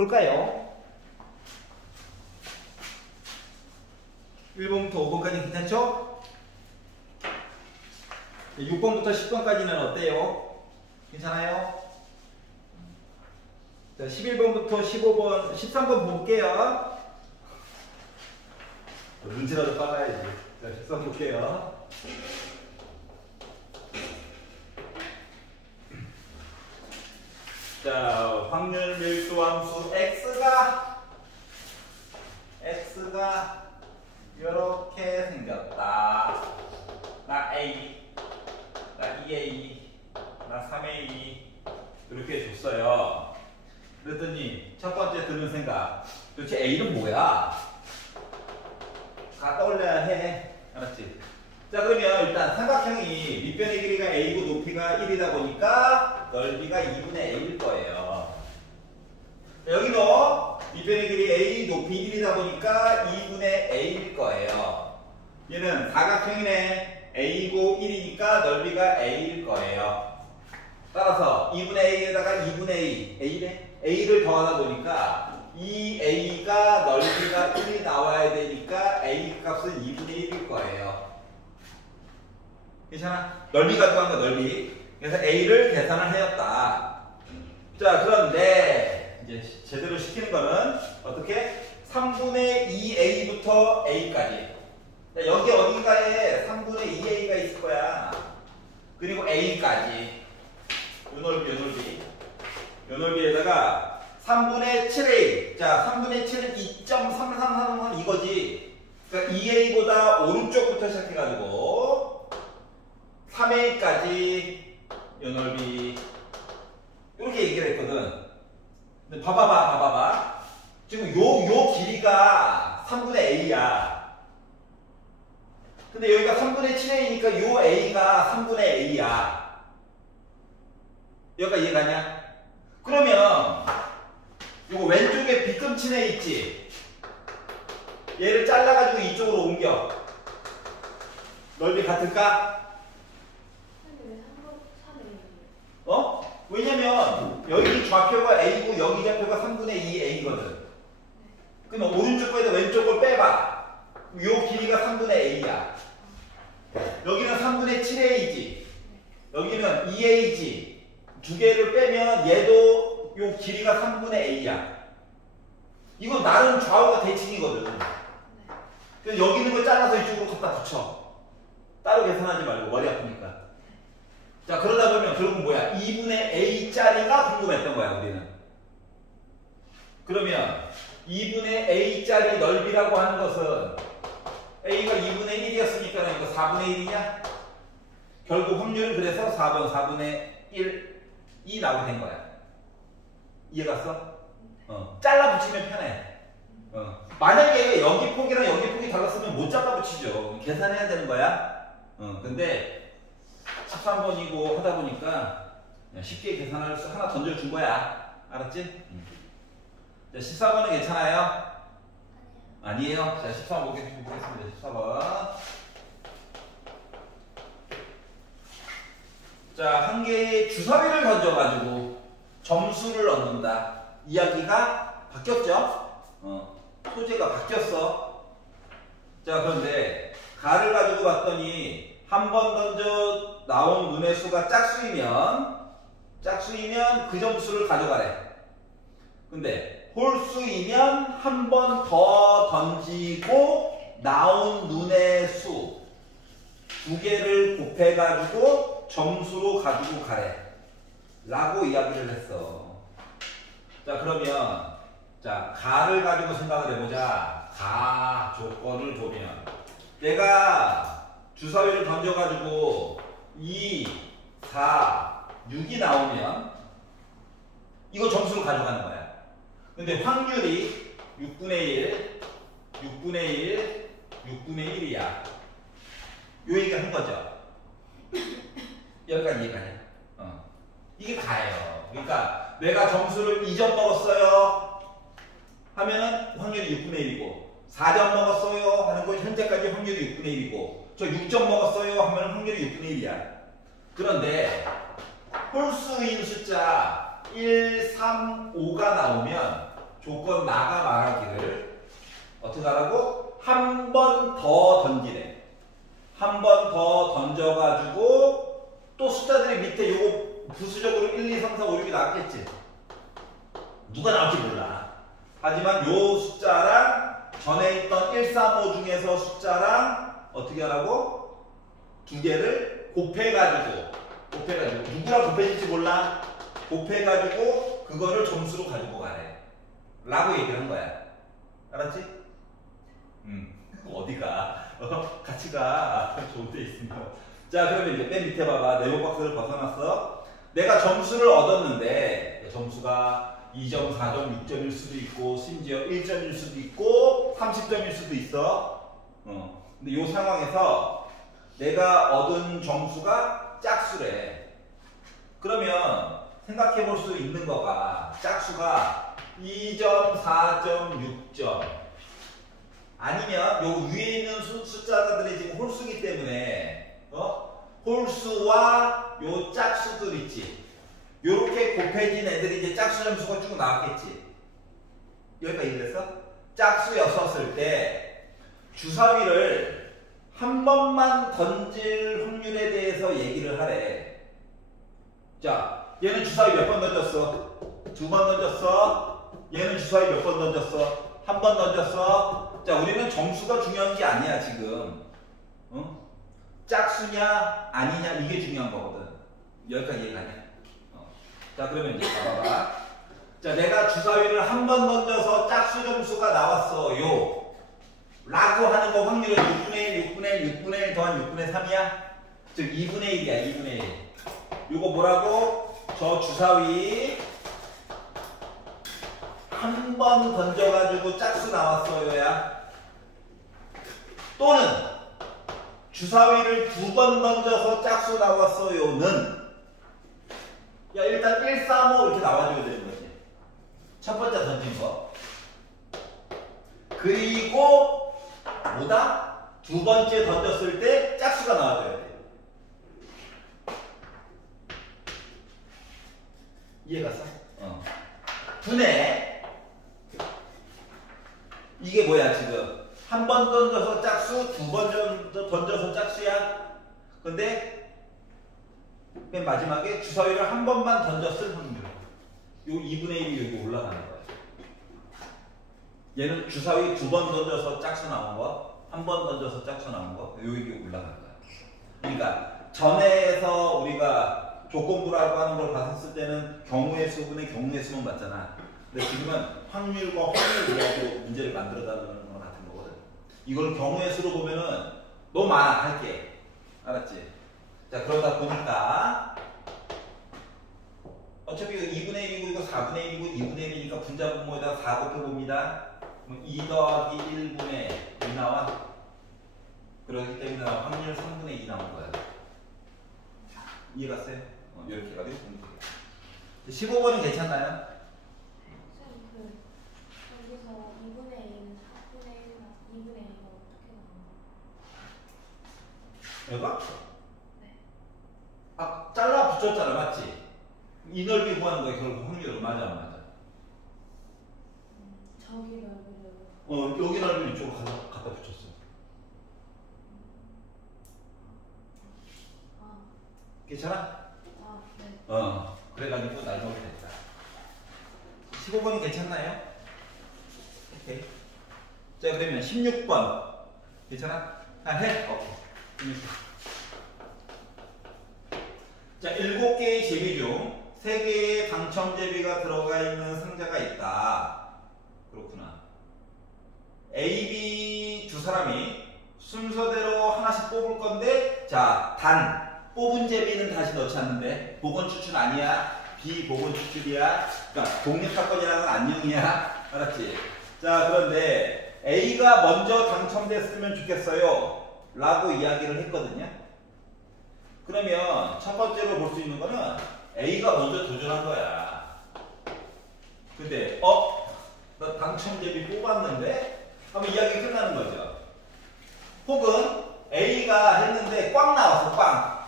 볼까요? 1번부터 5번까지 괜찮죠? 6번부터 10번까지는 어때요? 괜찮아요? 자, 11번부터 15번, 13번 볼게요. 눈치라도 빨라야지. 자, 13번 볼게요. 자, 확률 밀도 함수 X가 이렇게 생겼다. 나 A, 나 2A, 나 3A 이렇게 줬어요. 그랬더니 첫 번째 드는 생각, 도대체 A는 뭐야? 다 떠올려야 해. 알았지? 자, 그러면 일단 삼각형이 밑변의 길이가 A고 높이가 1이다 보니까 넓이가 2분의 A일 거예요. 자, 여기도 밑변의 길이 A, 높이 1이다 보니까 2분의 A일 거예요. 얘는 사각형이네. A고 1이니까 넓이가 A일 거예요. 따라서 2분의 A에다가 2분의 A, A네? A를 더하다 보니까 2A가 넓이가 1이 나와야 되니까 A 값은 2분의 1일 거예요. 괜찮아? 넓이 가지고 한 거 넓이. 그래서 A를 계산을 해였다. 자, 그런데 이제 제대로 시키는 거는 어떻게? 3분의 2A부터 A까지. 자, 여기 어딘가에 3분의 2A가 있을 거야. 그리고 A까지. 요 넓이. 요 넓이에다가 3분의 7A. 자, 3분의 7은 2.3333 이거지. 그러니까 2A보다 오른쪽부터 시작해가지고 3A까지 요 넓이. 이렇게 얘기를 했거든. 근데 봐봐. 지금 요 길이가 3분의 A야. 근데 여기가 3분의 7A니까 요 A가 3분의 A야. 여기가 이해가냐? 그러면 요거 왼쪽에 빗금치네 있지? 얘를 잘라가지고 이쪽으로 옮겨. 넓이 같을까? 어? 왜냐면 여기 좌표가 A고 여기 좌표가 3분의 2A거든. 그러면 오른쪽 거에다 왼쪽 걸 빼봐. 요 길이가 3분의 A야. 여기는 3분의 7A지. 여기는 2A지. 두 개를 빼면 얘도 요 길이가 3분의 A야. 이건 나름 좌우가 대칭이거든. 그래서 여기 있는 걸 잘라서 이쪽으로 갖다 붙여. 따로 계산하지 말고 머리 아프니까. 자, 그러다 보면 결국은 뭐야? 2분의 A짜리가 궁금했던 거야, 우리는. 그러면 2분의 A짜리 넓이라고 하는 것은 A가 2분의 1이었으니까 이거 4분의 1이냐? 결국 확률은 그래서 4번 4분의 1이 나오게 된 거야. 이해갔어? 잘라 붙이면 편해. 만약에 여기 폭이랑 여기 폭이 달랐으면 못 잘라 붙이죠. 계산해야 되는 거야. 근데 13번이고 하다 보니까 쉽게 계산할 수 하나 던져준 거야. 알았지? 자, 14번은 괜찮아요? 아니에요? 자, 14번 보겠습니다. 14번. 자, 한 개의 주사위를 던져가지고 점수를 얻는다. 이야기가 바뀌었죠? 소재가 바뀌었어. 자, 그런데 가를 가지고 봤더니 한 번 던져 나온 눈의 수가 짝수이면 그 점수를 가져가래. 근데 홀수이면 한 번 더 던지고 나온 눈의 수 두 개를 곱해가지고 점수로 가지고 가래. 라고 이야기를 했어. 자, 그러면 자, 가를 가지고 생각을 해보자. 가 조건을 보면 내가 주사위를 던져가지고 2, 4, 6이 나오면 이거 점수를 가져가는 거야. 근데 확률이 6분의 1, 6분의 1, 6분의 1이야. 요 얘기가 한 거죠. 여기까지 이해가냐? 이게 가예요. 그러니까 내가 점수를 2점 먹었어요 하면은 확률이 6분의 1이고 4점 먹었어요 하는 건 현재까지 확률이 6분의 1이고 저 6점 먹었어요 하면 확률이 6분의 1이야. 그런데 홀수인 숫자 1, 3, 5가 나오면 조건 나가 말하기를 어떻게 하라고? 한 번 더 던지래. 한 번 더 던져가지고 또 숫자들이 밑에 요거 부수적으로 1, 2, 3, 4, 5, 6이 나왔겠지. 누가 나올지 몰라. 하지만 요 숫자랑 전에 있던 1, 3, 5 중에서 숫자랑 어떻게 하라고? 두 개를 곱해가지고 누구랑 곱해질지 몰라. 곱해가지고 그거를 점수로 가지고 가래. 라고 얘기를 한 거야. 알았지? 어디가? 같이 가. 좋은 데 있으니까. 자, 그러면 이제 맨 밑에 봐봐. 네모 박스를 벗어났어. 내가 점수를 얻었는데 점수가 2점, 4점, 6점일 수도 있고 심지어 1점일 수도 있고 30점일 수도 있어. 근데 이 상황에서 내가 얻은 점수가 짝수래. 그러면 생각해 볼 수 있는 거가 짝수가 2점, 4점, 6점 아니면 요 위에 있는 숫자들이 지금 홀수기 때문에 홀수와 요 짝수들 있지. 요렇게 곱해진 애들이 이제 짝수 점수가 쭉 나왔겠지. 여기까지 이해됐어? 짝수였었을 때 주사위를 한 번만 던질 확률에 대해서 얘기를 하래. 자, 얘는 주사위 몇 번 던졌어? 2번 던졌어. 얘는 주사위 몇 번 던졌어? 1번 던졌어. 자, 우리는 점수가 중요한 게 아니야 지금. 짝수냐 아니냐 이게 중요한 거거든. 여기까지 이해가냐? 자, 그러면 이제 봐봐. 자, 내가 주사위를 한 번 던져서 짝수 점수가 나왔어요 라고 하는 거 확률은 6분의 1, 6분의 1, 6분의 1 더한 6분의 3이야? 즉 2분의 1이야 2분의 1. 요거 뭐라고? 저 주사위 한 번 던져가지고 짝수 나왔어요야. 또는 주사위를 2번 던져서 짝수 나왔어요는 야, 일단 1, 3, 5 이렇게 나와줘야 되는 거지. 첫 번째 던진 거. 그리고 뭐다? 두 번째 던졌을 때 짝수가 나와줘야 돼. 이해갔어? 분해. 이게 뭐야 지금? 한 번 던져서 짝수, 2번 던져서 짝수야. 근데 맨 마지막에 주사위를 한 번만 던졌을 확률. 요 2분의 1이 여기 올라가는 거야. 얘는 주사위 2번 던져서 짝수 나온 거, 한 번 던져서 짝수 나온 거, 여기 올라가는 거야. 그러니까 전에서 우리가 조건부라고 하는 걸 봤을 때는 경우의 수분의 경우의 수만 봤잖아. 근데 지금은 확률과 확률 이야기로 문제를 만들어다는 거 같은 거거든. 이걸 경우의 수로 보면은 너무 많아 할게. 알았지? 자, 그러다 보니까 어차피 이거 2분의 1이고 이거 4분의 1이고 2분의 1이니까 분자분모에다가 4 곱해봅니다. 그럼 2 더하기 1분의 2 나와. 그렇기 때문에 확률 3분의 2 나온 거야. 이해갔어요? 이렇게 해가지고 15번은 괜찮나요? 쌤, 여기서 2분의 1은 4분의 1이나 2분의 1가 어떻게 나오나요? 얘가? 네. 아, 잘라 붙였잖아, 맞지? 이 넓이 구하는 거야, 결국 확률은. 맞아, 안 맞아? 저기 넓이를. 여기 넓이를 이쪽으로 갖다 붙였어. 괜찮아? 네. 그래가지고 날먹이 됐다. 15번이 괜찮나요? 오케이. 자, 그러면 16번. 괜찮아? 해? 오케이. 자, 7개의 제비 중 3개의 당첨 제비가 들어가 있는 상자가 있다. 그렇구나. A, B 두 사람이 순서대로 하나씩 뽑을 건데, 자, 뽑은 제비는 다시 넣지 않는데, 복원 추출 아니야. 비복원 추출이야. 그러니까 독립 사건이라는 건 안녕이야. 알았지? 자, 그런데 A가 먼저 당첨됐으면 좋겠어요 라고 이야기를 했거든요. 그러면 첫 번째로 볼 수 있는 거는 A가 먼저 도전한 거야. 근데 나 당첨 제비 뽑았는데? 하면 이야기 끝나는 거죠. 혹은 A가 했는데 꽝 나왔어. 꽝.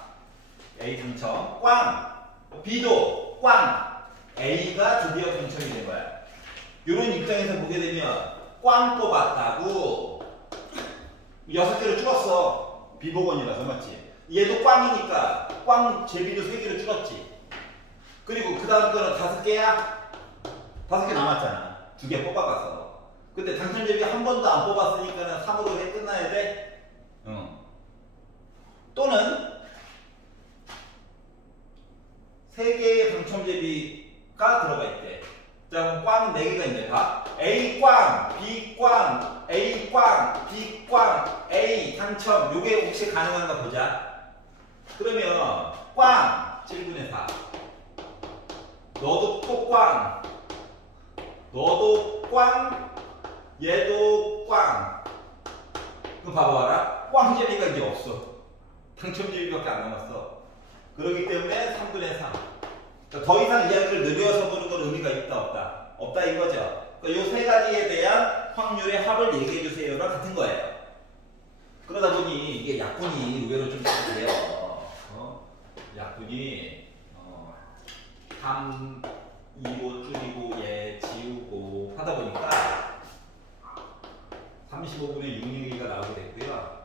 A 당첨. 꽝. B도 꽝. A가 드디어 당첨이 된 거야. 이런 입장에서 보게 되면 꽝 뽑았다고 6개로 줄었어. 비복원이라서 맞지? 얘도 꽝이니까 꽝 제비도 3개로 줄었지. 그리고 그 다음 거는 5개야? 5개 남았잖아. 2개 뽑아가서. 근데 당첨 제비 한 번도 안 뽑았으니까는 3으로 해 끝나야 돼? 또는 3개의 당첨 제비가 들어가 있대. 자, 그럼 꽝 4개가 있네. 봐. A 꽝, B 꽝, A 꽝, B 꽝, A 당첨. 요게 혹시 가능한가 보자. 그러면 꽝 7분의 4. 너도 또 꽝. 너도 꽝. 얘도 꽝. 그거 봐봐라. 꽝 제비가 이제 없어. 당첨 제비밖에 안 남았어. 그렇기 때문에 3분의 3. 더 이상 이야기를 늘려서 보는 건 의미가 있다 없다? 없다 이거죠. 이 세 가지에 대한 확률의 합을 얘기해 주세요랑 같은 거예요. 그러다 보니 이게 약분이 의외로 좀 다르대요. 약분이 3, 2로 줄이고 얘 지우고 하다 보니까 35분의 6얘기가 나오게 됐고요.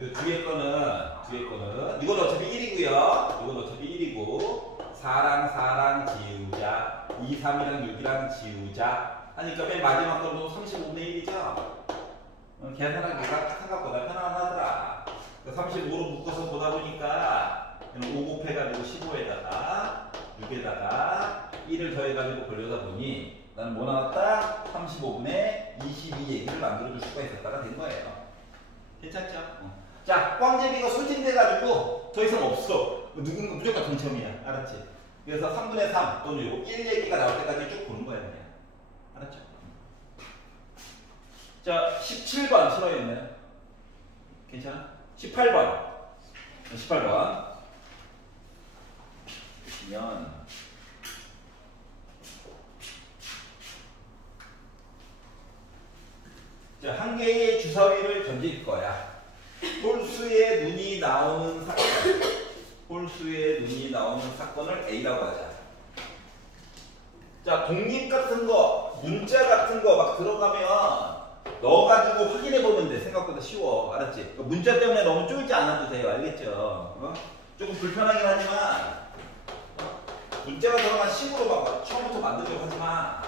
뒤에 거는 이건 어차피 1이고요. 이건 어차피 1이고 4랑 지우자 2, 3이랑 6이랑 지우자 하니까 맨 마지막 거는 35분의 1이죠. 계산하기가 생각보다 편안하더라. 35로 묶어서 보다 보니까 5 곱해가지고 15에다가 6에다가 1을 더해가지고 벌려다 보니 나는 뭐 나왔다? 35분의 22 얘기를 만들어줄 수가 있었다가 된 거예요. 괜찮죠? 자, 꽝제비가 소진돼가지고 더 이상 없어. 누군가 무조건 당첨이야. 알았지? 그래서 3분의 3 또는 요 1 얘기가 나올 때까지 쭉 보는 거야 그냥. 알았죠? 자, 17번 싫어했나요? 괜찮아? 18번. 18번. 보시면 자, 한 개의 주사위를 던질 거야. 홀수의 눈이 나오는 사건. 홀수의 눈이 나오는 사건을 A라고 하자. 자, 독립 같은 거, 문자 같은 거 막 들어가면 넣어가지고 확인해 보면 돼. 생각보다 쉬워. 알았지? 문자 때문에 너무 쫄지 않아도 돼요. 알겠죠? 조금 불편하긴 하지만 문자가 들어간 식으로 막 처음부터 만들려고 하지 마.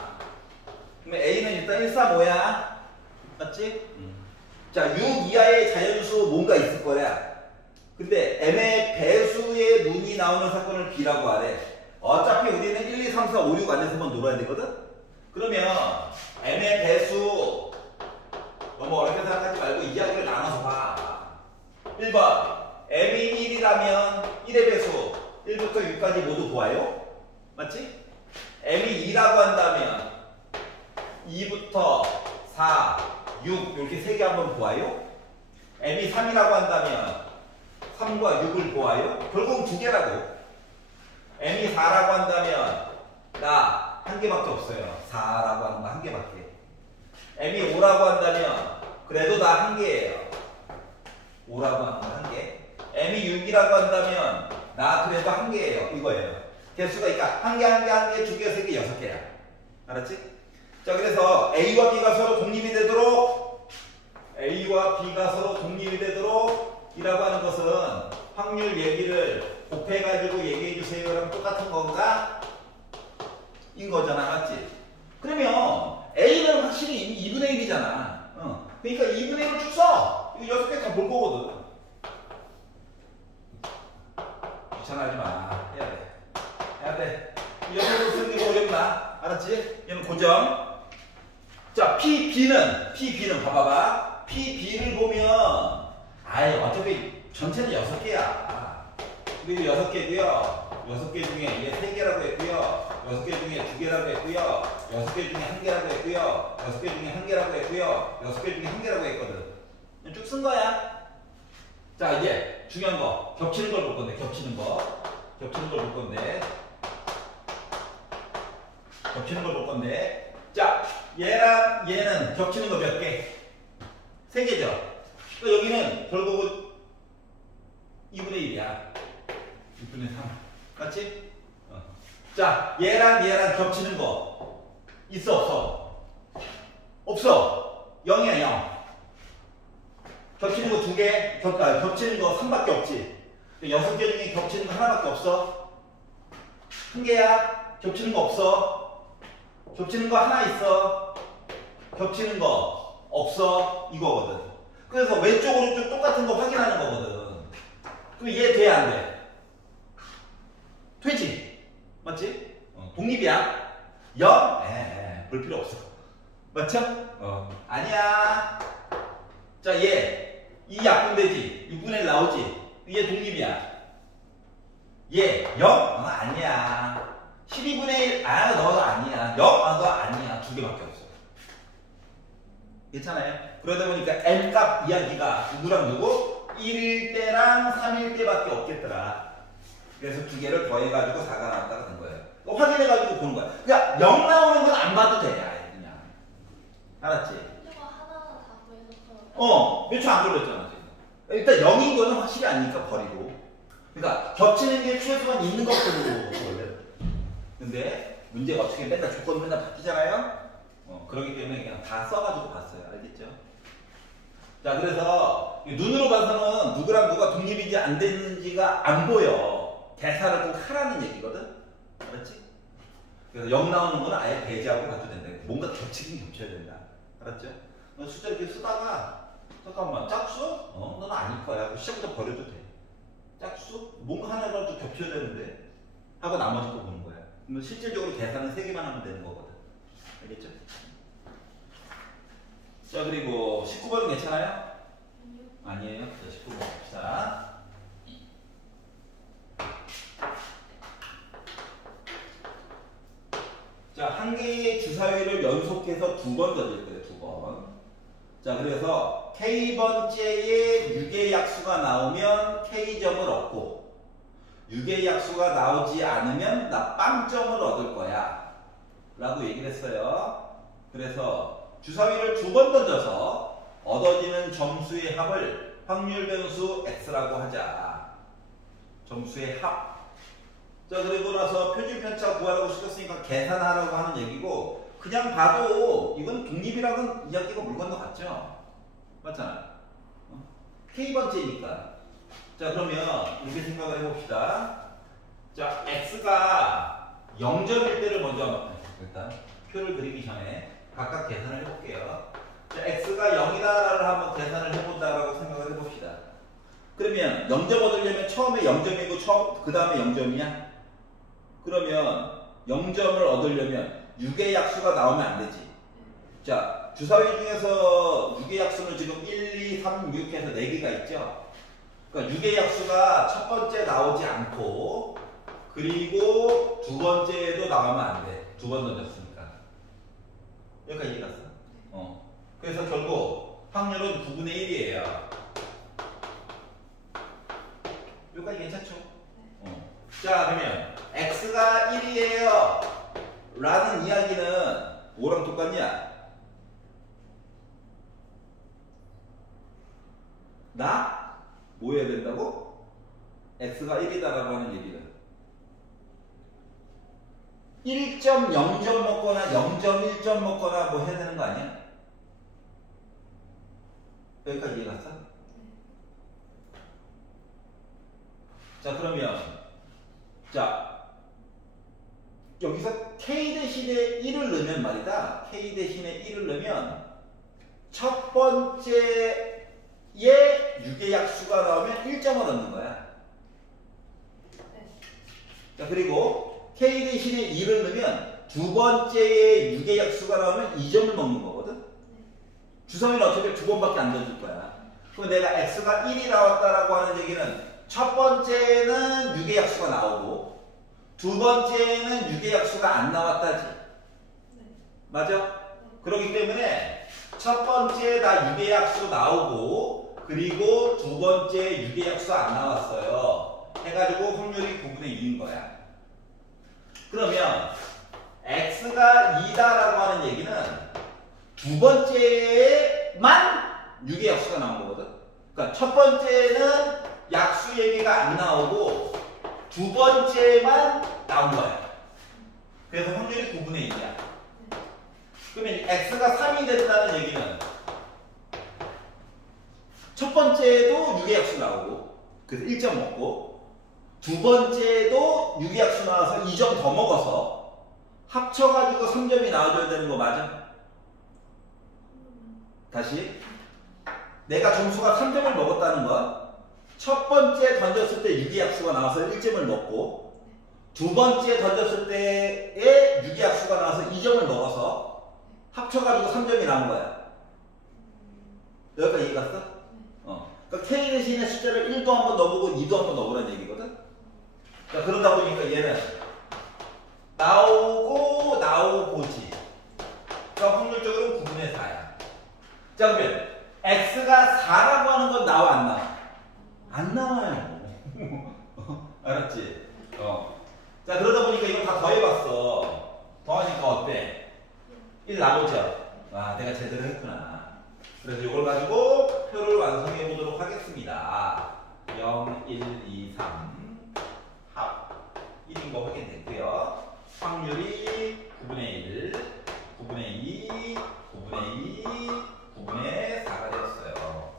그러면 A는 일단 1, 4 뭐야? 맞지? 자, 6 이하의 자연수 뭔가 있을 거야. 근데 M의 배수의 문이 나오는 사건을 B라고 하래. 어차피 우리는 1, 2, 3, 4, 5, 6 안에서만 놀아야 되거든? 그러면 M의 배수 너무 어렵게 생각하지 말고 이야기를 나눠서 봐. 1번 M이 1이라면 1의 배수 1부터 6까지 모두 구하요. 맞지? M이 2라고 한다면 2부터 4, 6 이렇게 3개 한번 구하요. M이 3이라고 한다면 3과 6을 구하요. 결국은 2개라고. M이 4라고 한다면 나 한 개밖에 없어요. 4라고 하는 거 한 개밖에. M이 5라고 한다면 그래도 나 한 개예요. 5라고 하는 거 한 개. M이 6이라고 한다면 나 그래도 한 개예요. 이거예요. 개수가 그러니까 한 개, 2개, 3개, 6개야. 알았지? 자, 그래서 A와 B가 서로 독립이 되도록 A와 B가 서로 독립이 되도록 이라고 하는 것은 확률 얘기를 곱해가지고 얘기해 주세요랑 똑같은 건가? 인 거잖아. 맞지? 그러면 A는 확실히 2분의 1이잖아. 그러니까 2분의 1을 쭉 써. 이거 6개 다 볼 거거든. 귀찮아하지 마. 해야 돼. 해야 돼. 여기서 쓰는 게 어렵나? 알았지? 얘는 고정. 자, B는 봐봐봐. B를 보면 아예 어차피 전체는 6개야. 그리고 6개고요. 6개 중에 얘 3개라고 했고요. 6개 중에 2개라고 했고요. 6개 중에 1개라고 했고요. 6개 중에 1개라고 했고요. 6개 중에 1개라고 했거든. 쭉 쓴 거야. 자, 이제 중요한 거. 겹치는 걸 볼 건데. 겹치는 걸 볼 건데. 자, 얘랑 얘는 겹치는 거 몇 개? 3개죠. 그러니까 여기는 결국은 2분의 1이야. 6분의 3. 맞지? 자, 얘랑 겹치는 거 있어 없어? 없어. 0이야 0. 겹치는 거 2개, 겹치는 거 3밖에 없지. 6개 중에 겹치는 거 하나밖에 없어. 1개야. 겹치는 거 없어. 겹치는 거 하나 있어. 겹치는 거 없어. 이거거든. 그래서 왼쪽 오른쪽 똑같은 거 확인하는 거거든. 그럼 얘 돼 안 돼? 되지. 맞지? 독립이야. 0? 볼 필요 없어. 맞죠? 아니야. 자, 얘. 이 약분되지. 6분의 1 나오지. 얘 독립이야. 얘 0? 아니야. 12분의 1? 너도 아니야. 0? 너 아니야. 2개밖에 없어. 괜찮아요? 그러다 보니까 N값 이야기가 누구랑 누구? 1일 때랑 3일 때밖에 없겠더라. 그래서 2개를 더해가지고 4가 나왔다가 된 거예요. 확인해가지고 보는 거야. 그러니까 0 나오는 건 안 봐도 돼. 아예 그냥. 알았지? 이거 하나하나 다 구해서 몇 초 안 걸렸잖아 지금. 일단 0인 거는 확실히 아니니까 버리고. 그러니까 겹치는 게 최소한 있는 것뿐이고 원래. 근데 문제가 어떻게 맨날 조건 맨날 바뀌잖아요. 그렇기 때문에 그냥 다 써가지고 봤어요. 알겠죠? 자, 그래서 눈으로 봐서는 누구랑 누가 독립인지 안 됐는지가 안 보여. 계산을 꼭 하라는 얘기거든. 알았지? 그래서 0 나오는 건 아예 배제하고 가도 된다. 뭔가 겹치긴 겹쳐야 된다. 알았죠? 너 숫자 이렇게 쓰다가 잠깐만 짝수? 너는 아닐 거야. 시작부터 버려도 돼. 짝수? 뭔가 하나라도 겹쳐야 되는데 하고 나머지 거 보는 거야. 그러면 실질적으로 계산은 3개만 하면 되는 거거든. 알겠죠? 자, 그리고 19번은 괜찮아요? 아니에요. 자, 19번 봅시다. 자, 한 개의 주사위를 연속해서 2번 던질 거예요. 2번. 자, 그래서 K번째에 6의 약수가 나오면 K점을 얻고 6의 약수가 나오지 않으면 나 빵점을 얻을 거야 라고 얘기를 했어요. 그래서 주사위를 2번 던져서 얻어지는 점수의 합을 확률 변수 X라고 하자. 점수의 합. 자, 그리고 나서 표준 편차 구하라고 시켰으니까 계산하라고 하는 얘기고, 그냥 봐도 이건 독립이라는 이야기가 물 건너갔죠. 맞잖아. K번째니까. 자, 그러면 이렇게 생각을 해봅시다. 자, X가 0점일 때를 먼저 일단 표를 그리기 전에 각각 계산을 해볼게요. 자, X가 0이다를 한번 계산을 해본다라고 생각을 해봅시다. 그러면 0점 얻으려면 처음에 0점이고 그 다음에 0점이야? 그러면 0점을 얻으려면 6의 약수가 나오면 안 되지. 자, 주사위 중에서 6의 약수는 지금 1, 2, 3, 6 해서 4개가 있죠. 그러니까 6의 약수가 첫 번째 나오지 않고 그리고 두 번째도 나오면 안 돼. 2번 던졌으니까. 여기까지 이해갔어? 그래서 결국 확률은 9분의 1이에요. 여기까지 괜찮죠? 자, 그러면 X가 1이에요 라는 이야기는 뭐랑 똑같냐? 나? 뭐 해야 된다고? X가 1이다라고 하는 얘기는 1.0점 먹거나 0.1점 먹거나 뭐 해야 되는 거 아니야? 여기까지 이해갔어? 자, 그러면 자, 여기서 K 대신에 1을 넣으면 말이다. K 대신에 1을 넣으면 첫 번째에 6의 약수가 나오면 1점을 얻는 거야. 자, 그리고 K 대신에 2를 넣으면 두 번째에 6의 약수가 나오면 2점을 먹는 거거든. 주사위는 어차피 2번밖에 안 던질 거야. 그럼 내가 X가 1이 나왔다라고 하는 얘기는 첫 번째는 6의 약수가 나오고 두 번째는 6의 약수가 안 나왔다지. 맞아? 그렇기 때문에 첫 번째 다 6의 약수 나오고 그리고 두 번째 6의 약수 안 나왔어요. 해가지고 확률이 9분의 2인 거야. 그러면 X가 2다라고 하는 얘기는 두 번째에만 6의 약수가 나온 거거든. 그러니까 첫 번째는 약수 얘기가 안 나오고 두 번째만 나온 거야. 그래서 확률이 9분의 1이야. 그러면 x가 3이 된다는 얘기는 첫 번째도 유기약수 나오고 그래서 1점 먹고 두 번째도 유기약수 나와서 2점 더 먹어서 합쳐가지고 3점이 나와줘야 되는 거 맞아? 다시 내가 점수가 3점을 먹었다는 건 첫 번째 던졌을 때 유기약수가 나와서 1점을 먹고 두 번째 던졌을 때에 유기약수가 나와서 2점을 먹어서 합쳐가지고 3점이 나온 거야. 여기까지 이해 갔어? 그러니까 K 대신에 숫자를 1도 한번 넣어보고 2도 한번 넣어보라는 얘기거든? 그러니까 그러다 보니까 얘는 나오고지. 그러니까 확률적으로 9분의 4야. 자, 그러면 X가 4라고 하는 건 나와, 안 나와? 안 나와요. 알았지? 자, 그러다 보니까 이걸 다 더해봤어. 더하니까 어때? 1 나오죠? 아, 내가 제대로 했구나. 그래서 이걸 가지고 표를 완성해 보도록 하겠습니다. 0, 1, 2, 3 합 1인 거 확인됐고요. 확률이 9분의 1, 9분의 2, 9분의 2, 9분의 4가 되었어요.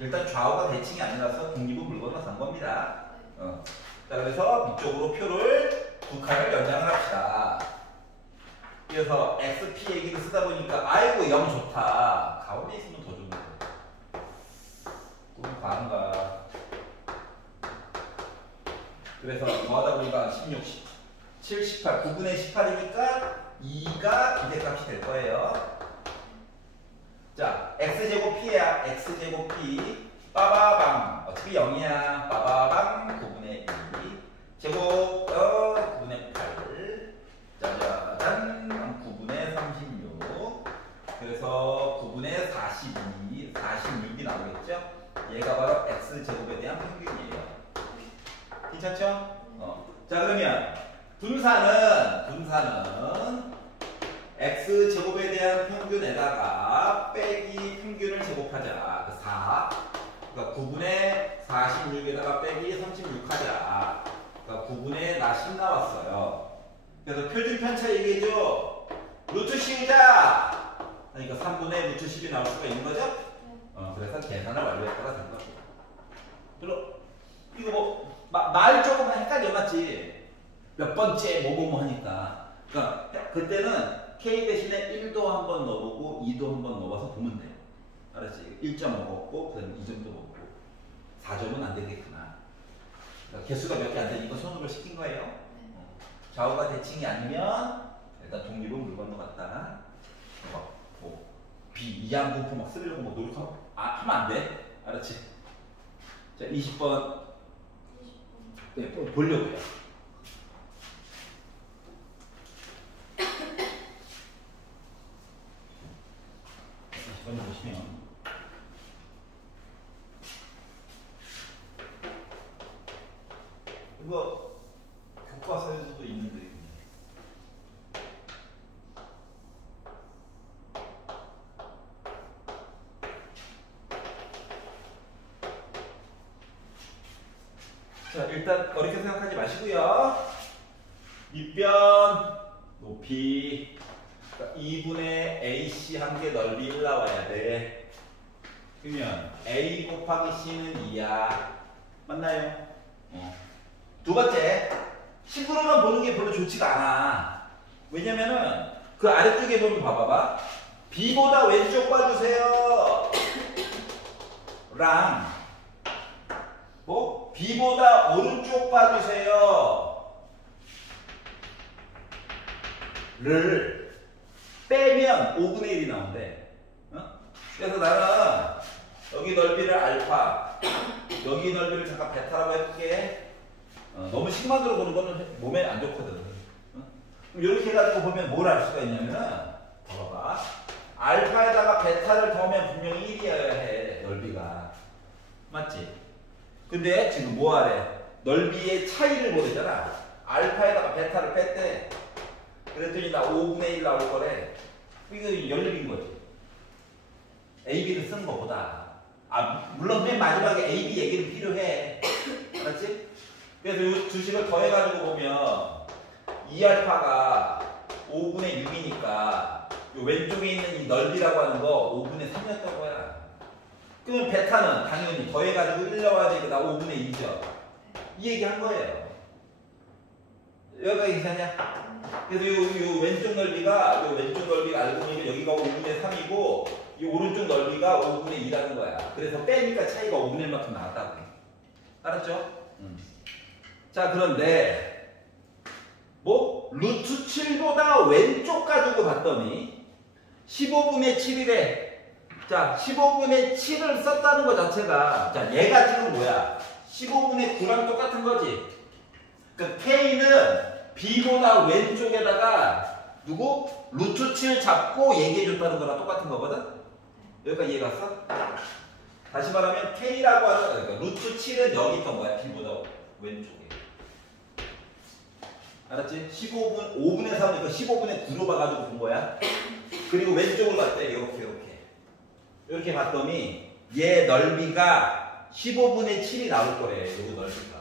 일단 좌우가 대칭이 아니라서 독립은 물 건너 간 겁니다. 자, 그래서 이쪽으로 표를 두 칸을 연장을 합시다. 그래서 XP 얘기를 쓰다 보니까 아이고 0 좋다. 가운데 있으면 더 좋은데. 그럼 과한가. 그래서 더하다 보니까 16, 17, 18, 9분의 18이니까 2가 기대값이 될 거예요. 자, x제곱 p야. x제곱 p 빠바방 어차피 0이야. 빠바방 9분의 2 제곱 9분의 8 짜자잔 9분의 36 그래서 9분의 42 46이 나오겠죠? 얘가 바로 x제곱에 대한 평균이에요. 괜찮죠? 자, 그러면 분사는 x제곱에 대한 평균에다가 빼기 평균을 제곱하자. 그 4. 그러니까 9분의 46에다가 빼기 36 하자. 그러니까 9분의 나 10 나왔어요. 그래서 표준 편차 얘기해줘. 루트 씌우자. 그러니까 3분의 루트 10이 나올 수가 있는 거죠? 그래서 계산을 완료했다가 된 거죠. 그럼 이거 뭐 말 조금 헷갈려 맞지? 몇 번째 뭐뭐뭐 하니까. 그러니까 그때는 K 대신에 1도 한번 넣어보고 2도 한번 넣어봐서 보면 돼. 알았지? 1점 먹었고 그 다음에 2점도 먹고 4점은 안 되겠구나. 그러니까 개수가 몇 개 안 되니까 손으로 시킨 거예요. 좌우가 대칭이 아니면 일단 독립은 물 건너갔다. 뭐 이항공포 막 쓰려고 뭐 노력하면 하면 안 돼. 알았지? 자, 20번 네, 보려고요. 보시면 이거 교과서에서도 있는데 자, 일단 어렵게 생각하지 마시고요. 밑변 높이 2분의 AC 한 개 넓이를 나와야 돼. 그러면 A 곱하기 C는 2야. 맞나요? 두 번째, 식으로만 보는 게 별로 좋지가 않아. 왜냐면은 그 아래쪽에 보면 봐봐봐. B보다 왼쪽 봐주세요. 랑 뭐? B보다 오른쪽 봐주세요. 를 빼면 5분의 1이 나온대. 그래서 나는 여기 넓이를 알파, 여기 넓이를 잠깐 베타라고 해볼게. 너무 식만으로 보는 거는 몸에 안 좋거든. 이렇게 해가지고 보면 뭘 알 수가 있냐면은, 봐봐. 알파에다가 베타를 더하면 분명히 1이어야 해, 넓이가. 맞지? 근데 지금 뭐 하래? 넓이의 차이를 모르잖아. 알파에다가 베타를 뺐대. 그랬더니 나 5분의 1 나올 거래. 이거 연립인 거지. AB를 쓰는 것보다. 물론 맨 마지막에 AB 얘기는 필요해. 알았지? 그래서 이 두 식을 더해가지고 보면 2알파가 5분의 6이니까 왼쪽에 있는 이 넓이라고 하는 거 5분의 3이었던 거야. 그러면 베타는 당연히 더해가지고 1 나와야 되니까 나 5분의 2죠. 이 얘기 한 거예요. 여기가 괜찮냐? 그래서 요 왼쪽 넓이가 알고 보니까 여기가 5분의 3이고 이 오른쪽 넓이가 5분의 2라는 거야. 그래서 빼니까 차이가 5분의 1만큼 나왔다고. 알았죠? 자, 그런데 뭐 루트 7보다 왼쪽 가지고 봤더니 15분의 7이래. 자, 15분의 7을 썼다는 것 자체가, 자, 얘가 지금 뭐야? 15분의 9랑 똑같은 거지. 그러니까 K는 B보다 왼쪽에다가 누구? 루트 7 잡고 얘기해줬다는 거랑 똑같은 거거든? 여기까지 이해 갔어? 다시 말하면 K라고 하는, 그러니까 루트 7은 여기 있던 거야. B보다 왼쪽에. 알았지? 5분의 3이니까 15분의 9로 봐가지고 본 거야. 그리고 왼쪽을 봤대. 이렇게 봤더니 얘 넓이가 15분의 7이 나올 거래. 요거 넓이가.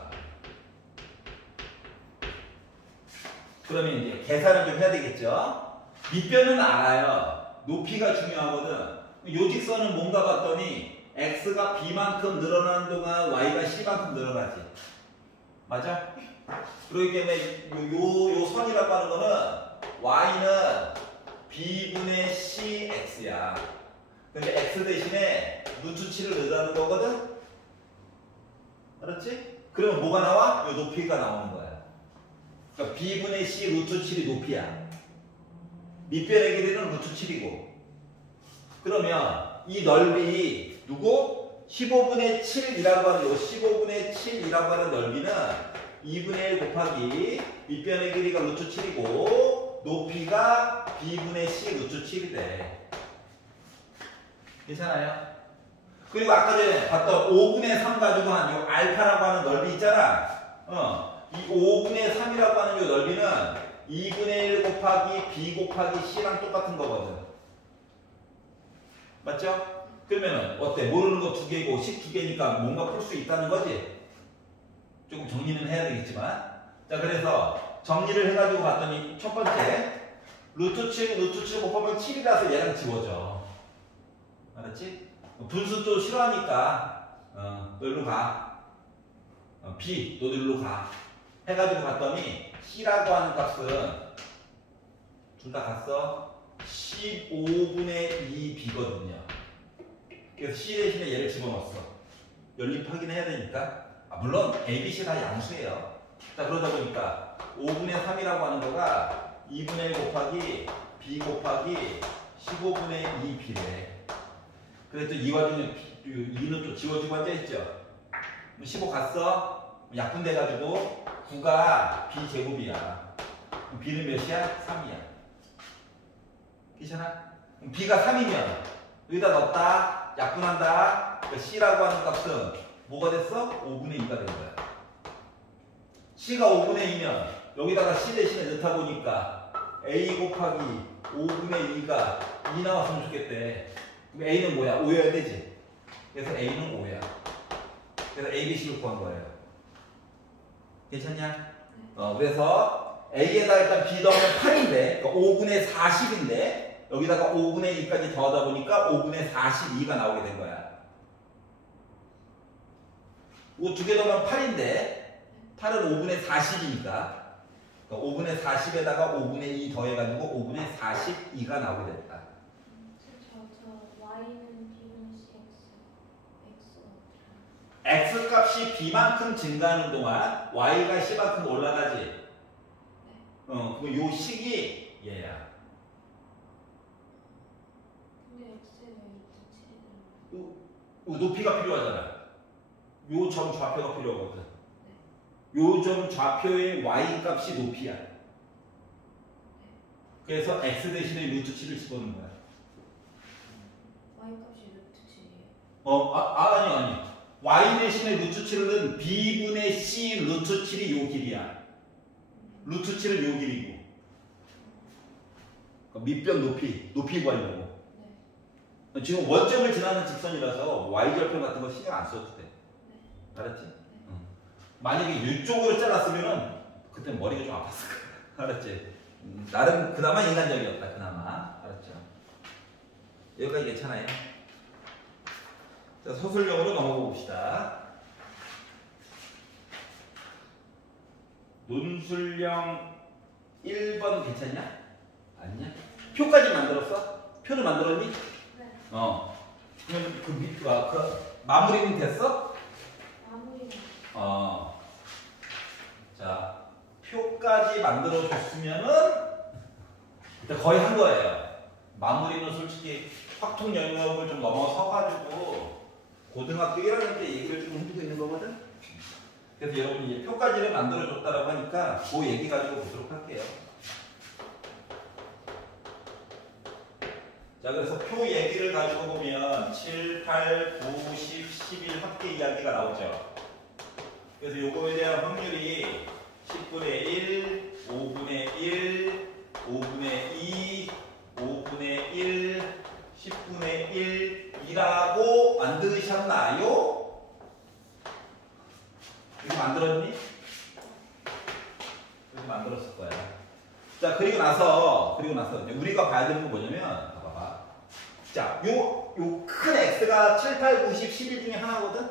그러면 이제 계산을 좀 해야 되겠죠? 밑변은 알아요. 높이가 중요하거든. 요직선은 뭔가 봤더니 x가 b만큼 늘어나는 동안 y가 c만큼 늘어나지. 맞아? 그렇기 때문에 요 선이라고 하는 거는 y는 b분의 cx야. 근데 x 대신에 루트 7을 넣으라는 거거든? 알았지? 그러면 뭐가 나와? 요 높이가 나오는 거야. 그러니까 b분의 c 루트 7이 높이야. 밑변의 길이는 루트 7이고. 그러면 이 넓이 누구? 15분의 7이라고 하는 요 15분의 7이라고 하는 넓이는 2분의 1 곱하기 밑변의 길이가 루트 7이고 높이가 b분의 c 루트 7이 돼. 괜찮아요? 그리고 아까 전에 봤던 5분의 3 가지고 한 요 알파라고 하는 넓이 있잖아. 이 5분의 3이라고 하는 요 넓이는 2분의 1 곱하기 b 곱하기 c랑 똑같은 거거든. 맞죠? 그러면은 어때? 모르는 거 2개고 식 2개니까 뭔가 풀 수 있다는 거지? 조금 정리는 해야 되겠지만. 자, 그래서 정리를 해가지고 봤더니 첫 번째 루트 7 곱하면 7이라서 얘랑 지워져. 알았지? 분수 또 싫어하니까 너 일로 가. B 너도 일로 가. 해가지고 봤더니 C라고 하는 값은 둘 다 갔어. 15분의 2B거든요. 그래서 C 대신에 얘를 집어넣었어. 연립 확인해야 되니까. 물론 A, B, C 다 양수예요. 자, 그러다 보니까 5분의 3이라고 하는 거가 2분의 1 곱하기 B 곱하기 15분의 2B래. 그래서 이 와중에 2는 또 지워지고 앉아있죠. 15 갔어? 약분돼가지고 9가 B제곱이야. B는 몇이야? 3이야. 괜찮아? B가 3이면 여기다 넣었다. 약분한다. 그러니까 C라고 하는 값은 뭐가 됐어? 5분의 2가 된 거야. C가 5분의 2면 여기다가 C 대신에 넣다 보니까 A 곱하기 5분의 2가 2 나왔으면 좋겠대. 그럼 A는 뭐야? 5여야 되지? 그래서 A는 5야. 그래서 A, B, C를 구한 거예요. 괜찮냐? 그래서 A에다 일단 B 더하면 8인데, 그러니까 5분의 40인데, 여기다가 5분의 2까지 더하다 보니까 5분의 42가 나오게 된 거야. 이거 두 개 더하면 8인데, 8은 5분의 40이니까, 5분의 40에다가 5분의 2 더해가지고 5분의 42가 나오게 됐다. Y는 B분의 C, X 값이 B만큼 증가하는 동안 Y가 C만큼 올라가지. 네. 그럼 요 식이 얘야. 근데 X에 왜 루트 7이 요 높이가 필요하잖아. 요 점 좌표가 필요하거든. 요 점 좌표의 Y 값이 높이야. 그래서 X 대신에 루트 7을 집어넣는 거야. Y 값이 루트 7이에요? 아니. Y 대신에 루트 7은 B분의 C 루트 7이 요 길이야. 루트 7은 요 길이고. 그러니까 밑변 높이 구하려고. 네. 지금 원점을 지나는 직선이라서 Y절편 같은 거 신경 안 써도 돼. 네. 알았지? 응. 만약에 이쪽으로 잘랐으면은 그때 머리가 좀 아팠을 거야. 알았지? 나름 그나마 인간적이었다. 그나마. 알았죠? 여기까지 괜찮아요? 자, 서술형으로 넘어가 봅시다. 논술형 1번 괜찮냐? 아니냐? 표까지 만들었어? 표를 만들었니? 네. 그러면 그 마무리는 됐어? 마무리는. 자, 표까지 만들어줬으면은 일단 거의 한 거예요. 마무리는 솔직히 확통 영역을 좀 넘어서가지고 고등학교 1학년 때 얘기를 좀 해주고 있는 거거든? 그래서 여러분이 이제 표까지를 만들어줬다라고 하니까 그 얘기 가지고 보도록 할게요. 자, 그래서 표 얘기를 가지고 보면 7, 8, 9, 10, 11 합계 이야기가 나오죠. 그래서 요거에 대한 확률이 10분의 1, 5분의 1, 5분의 2, 5분의 1, 10분의 1이라고 만드셨나요? 이거 만들었니? 이렇게 만들었을 거야. 자, 그리고 나서 이제 우리가 봐야 되는 건 뭐냐면, 봐봐. 자, 요 큰 x가 7, 8, 9, 10, 11 중에 하나거든?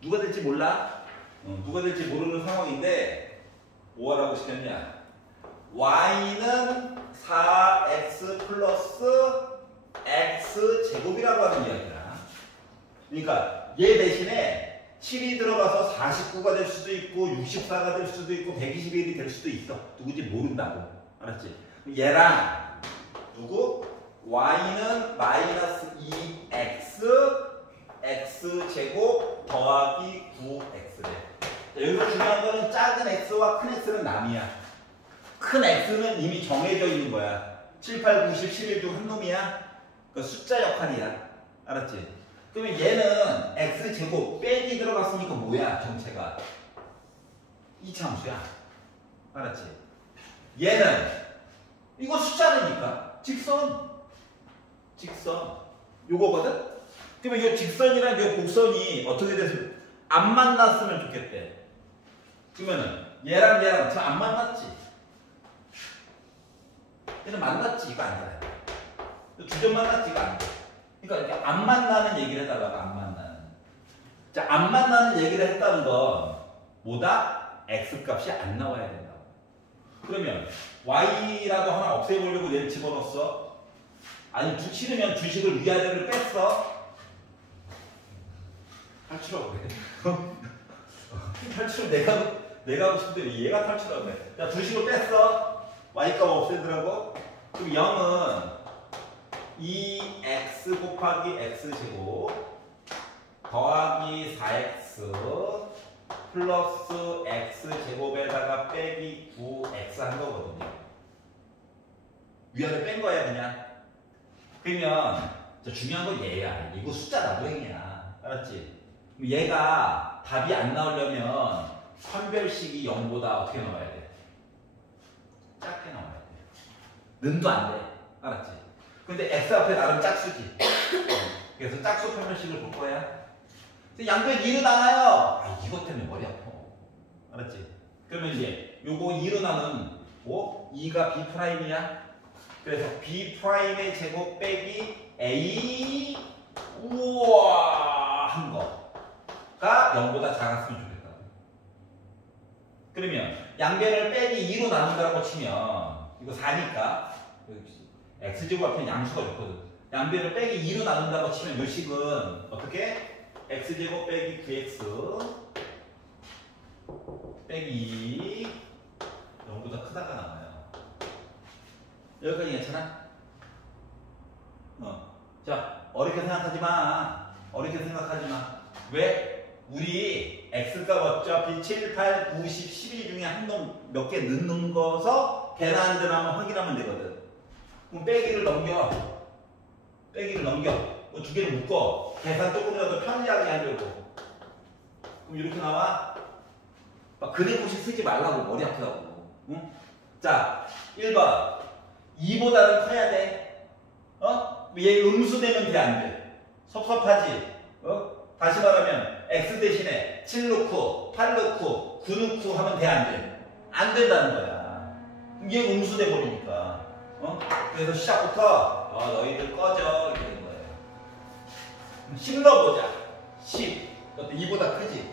누가 될지 몰라? 누가 될지 모르는 상황인데, 뭐라고 시켰냐? y는 4x 플러스 x 제곱이라고 하는 이야기야. 그러니까 얘 대신에 7이 들어가서 49가 될 수도 있고 64가 될 수도 있고 121이 될 수도 있어. 누구지 모른다고. 알았지? 얘랑 누구? y는 마이너스 2x x 제곱 더하기 9x래. 여기서 중요한 거는 작은 x와 큰 x는 남이야. 큰 x는 이미 정해져 있는 거야. 7, 8, 9, 10, 11 중 한 놈이야. 그 숫자 역할이야. 알았지? 그러면 얘는 x제곱 빼기 들어갔으니까 뭐야 정체가? 이차함수야. 알았지? 얘는 이거 숫자라니까 직선 요거거든? 그러면 이 직선이랑 이 곡선이 어떻게 됐으면 안 만났으면 좋겠대. 그러면은 얘랑 저 안 만났지? 얘는 만났지? 이거 안 돼. 두 점 만났지? 이거 안 돼. 그러니까 이렇게 안 만나는 얘기를 해달라고. 안 만나는. 자, 안 만나는 얘기를 했다는 건 뭐다? x 값이 안 나와야 된다고. 그러면 y라도 하나 없애보려고 얘를 집어넣었어. 아니 싫으면 주식을 위아래를 뺐어. 탈출하고 그래. 탈출 내가 하고 싶은데 얘가 탈출하고 그래. 자, 주식을 뺐어. y값 없애더라고. 그럼 0은 2x 곱하기 x제곱 더하기 4x 플러스 x제곱에다가 빼기 9x 한 거거든요. 위아래 뺀 거야 그냥. 그러면 중요한 건 얘야. 이거 숫자 나부랭이야. 알았지? 얘가 답이 안 나오려면 선별식이 0보다 어떻게 나와야 돼? 작게 나와야 돼. 는도 안 돼. 알았지? 근데 x 앞에 나름 짝수지. 그래서 짝수 표면식을 볼 거야. 양변 2로 나와요. 아, 이것 때문에 머리 아파. 알았지? 그러면 이제 요거 2로 나는 뭐? 2가 b'이야. 그래서 b'의 제곱 빼기 a 우와 한 거가 0보다 작았으면 좋겠다. 그러면 양변을 빼기 2로 나눈다고 치면 이거 4니까 x제곱 앞에 양수가 좋거든. 양변을 빼기 2로 나눈다고 치면 요 식은 어떻게? x제곱 빼기 9x 빼기 0보다 크다가 나와요. 여기까지 괜찮아? 자, 어렵게 생각하지 마. 왜? 우리 x값 어차피 7, 8, 9, 10, 11 중에 한 놈 몇 개 넣는 거서 배나 안 되나 한번 확인하면 되거든. 그럼 빼기를 넘겨. 뭐 두 개를 묶어. 계산 조금이라도 편리하게 하려고. 그럼 이렇게 나와? 막 그래프식 쓰지 말라고. 머리 아프다고. 응? 자, 1번. 2보다는 커야 돼. 얘 음수되면 돼, 안 돼? 섭섭하지? 다시 말하면 x 대신에 7 넣고 8 넣고 9 넣고 하면 돼, 안 돼? 안 된다는 거야. 얘 음수돼 버리니까. 그래서 시작부터 너희들 꺼져 이렇게 되는 거예요. 10 넣어보자. 10. 어때? 2보다 크지?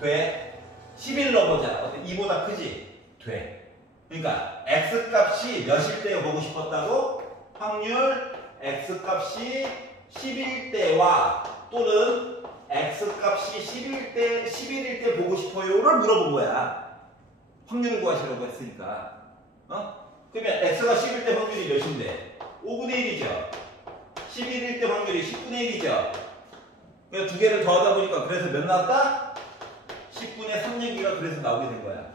돼. 11 넣어보자. 어때? 2보다 크지? 돼. 그러니까 X값이 몇일 때 보고 싶었다고? 확률 X값이 10일 때와 또는 X값이 11일 때 보고 싶어요를 물어본 거야. 확률을 구하시라고 했으니까. 그러면 X가 10일 때 확률이 몇인데? 5분의 1이죠. 11일 때 확률이 10분의 1이죠. 그래서 두 개를 더하다 보니까 그래서 몇 나왔다? 10분의 3여기가 그래서 나오게 된 거야.